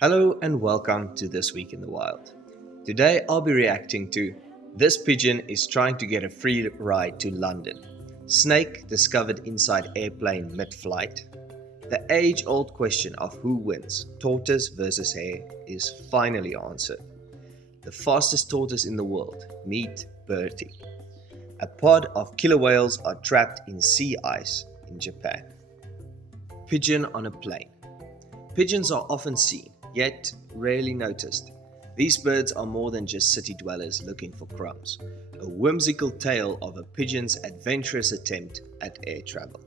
Hello and welcome to This Week in the Wild. Today I'll be reacting to This Pigeon is trying to get a free ride to London. Snake discovered inside airplane mid-flight. The age-old question of who wins, tortoise versus hare, is finally answered. The fastest tortoise in the world, meet Bertie. A pod of killer whales are trapped in sea ice in Japan. Pigeon on a plane. Pigeons are often seen, yet rarely noticed. These birds are more than just city dwellers looking for crumbs, a whimsical tale of a pigeon's adventurous attempt at air travel.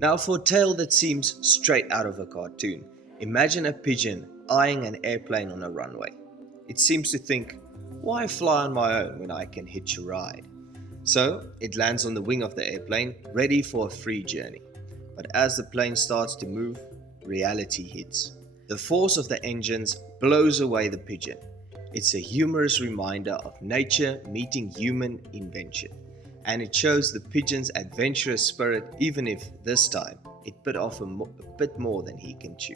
Now, for a tale that seems straight out of a cartoon, imagine a pigeon eyeing an airplane on a runway. It seems to think, why fly on my own when I can hitch a ride? So, it lands on the wing of the airplane, ready for a free journey. But as the plane starts to move, reality hits. The force of the engines blows away the pigeon. It's a humorous reminder of nature meeting human invention, and it shows the pigeon's adventurous spirit even if this time it bit off a bit more than he can chew.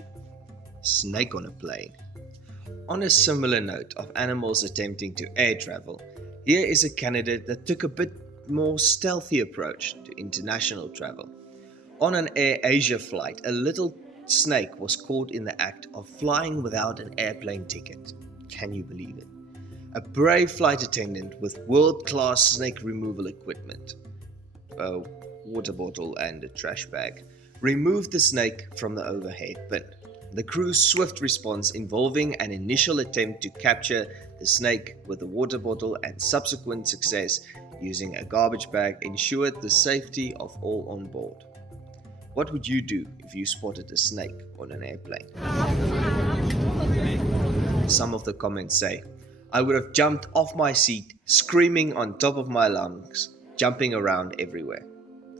Snake on a plane. On a similar note of animals attempting to air travel, here is a candidate that took a bit more stealthy approach to international travel. On an Air Asia flight, a little snake was caught in the act of flying without an airplane ticket. Can you believe it? A brave flight attendant with world-class snake removal equipment, a water bottle and a trash bag, removed the snake from the overhead bin. The crew's swift response, involving an initial attempt to capture the snake with a water bottle and subsequent success using a garbage bag, ensured the safety of all on board. What would you do if you spotted a snake on an airplane? Some of the comments say, I would have jumped off my seat, screaming on top of my lungs, jumping around everywhere.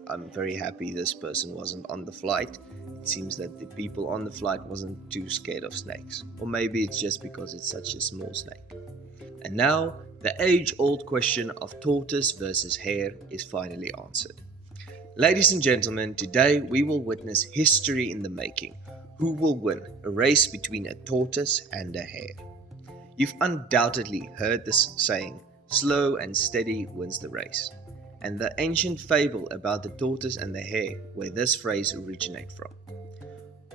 I'm very happy this person wasn't on the flight. It seems that the people on the flight wasn't too scared of snakes. Or maybe it's just because it's such a small snake. And now, the age-old question of tortoise versus hare is finally answered. Ladies and gentlemen, today we will witness history in the making. Who will win? A race between a tortoise and a hare. You've undoubtedly heard this saying, slow and steady wins the race. And the ancient fable about the tortoise and the hare, where this phrase originates from.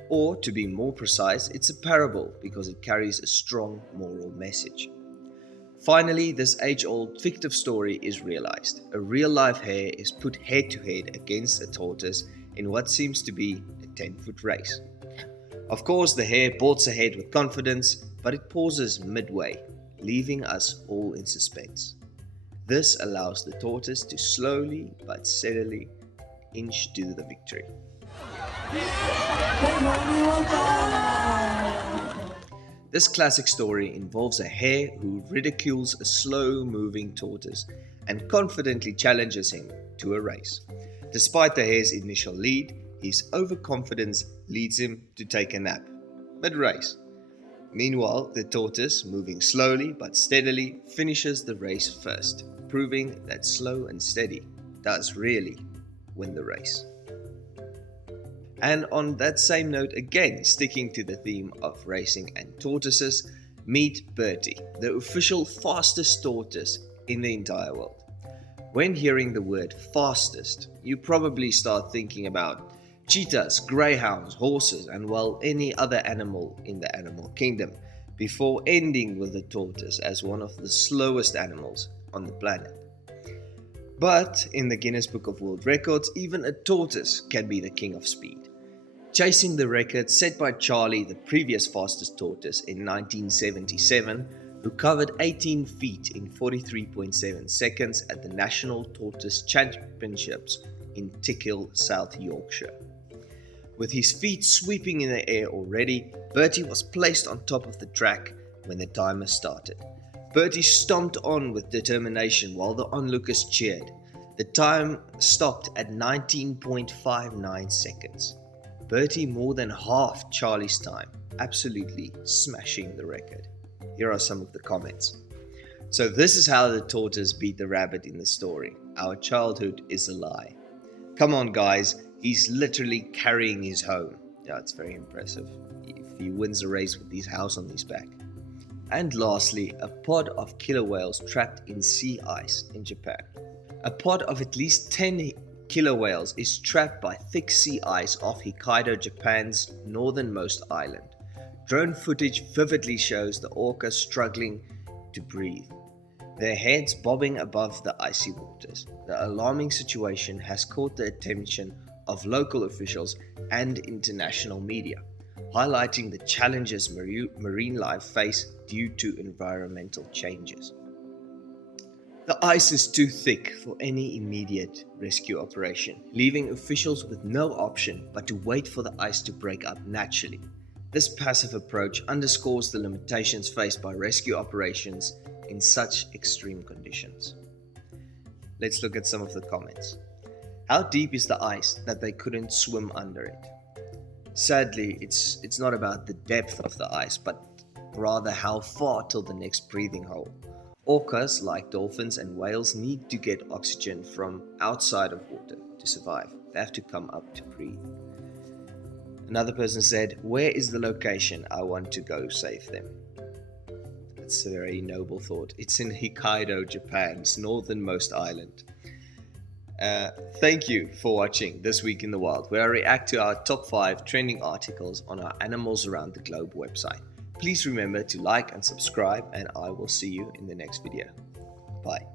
Or, to be more precise, it's a parable because it carries a strong moral message. Finally, this age-old fictive story is realized. A real-life hare is put head-to-head against a tortoise in what seems to be a 10-foot race. Of course, the hare bolts ahead with confidence, but it pauses midway, leaving us all in suspense. This allows the tortoise to slowly but steadily inch to the victory. This classic story involves a hare who ridicules a slow-moving tortoise and confidently challenges him to a race. Despite the hare's initial lead, his overconfidence leads him to take a nap mid-race. Meanwhile, the tortoise, moving slowly but steadily, finishes the race first, proving that slow and steady does really win the race. And on that same note, again sticking to the theme of racing and tortoises, meet Bertie, the official fastest tortoise in the entire world. When hearing the word fastest, you probably start thinking about cheetahs, greyhounds, horses, and well, any other animal in the animal kingdom, before ending with the tortoise as one of the slowest animals on the planet. But in the Guinness Book of World Records, even a tortoise can be the king of speed, chasing the record set by Charlie, the previous fastest tortoise, in 1977, who covered 18 feet in 43.7 seconds at the National Tortoise Championships in Tickhill, South Yorkshire. With his feet sweeping in the air already, Bertie was placed on top of the track when the timer started. Bertie stomped on with determination while the onlookers cheered. The time stopped at 19.59 seconds. Bertie more than half Charlie's time, absolutely smashing the record. Here are some of the comments. So this is how the tortoise beat the rabbit in the story. Our childhood is a lie. Come on guys, he's literally carrying his home. Yeah, it's very impressive. If he wins a race with his house on his back. And lastly, a pod of killer whales trapped in sea ice in Japan. A pod of at least 10 killer whales is trapped by thick sea ice off Hokkaido, Japan's northernmost island. Drone footage vividly shows the orcas struggling to breathe, their heads bobbing above the icy waters. The alarming situation has caught the attention of local officials and international media, highlighting the challenges marine life face due to environmental changes. The ice is too thick for any immediate rescue operation, leaving officials with no option but to wait for the ice to break up naturally. This passive approach underscores the limitations faced by rescue operations in such extreme conditions. Let's look at some of the comments. How deep is the ice that they couldn't swim under it? Sadly, it's not about the depth of the ice, but rather how far till the next breathing hole. Orcas, like dolphins and whales, need to get oxygen from outside of water to survive. They have to come up to breathe. Another person said, "Where is the location? I want to go save them." That's a very noble thought. It's in Hokkaido, Japan's northernmost island. Thank you for watching This Week in the Wild, where I react to our top 5 trending articles on our Animals Around the Globe website. Please remember to like and subscribe, and I will see you in the next video. Bye.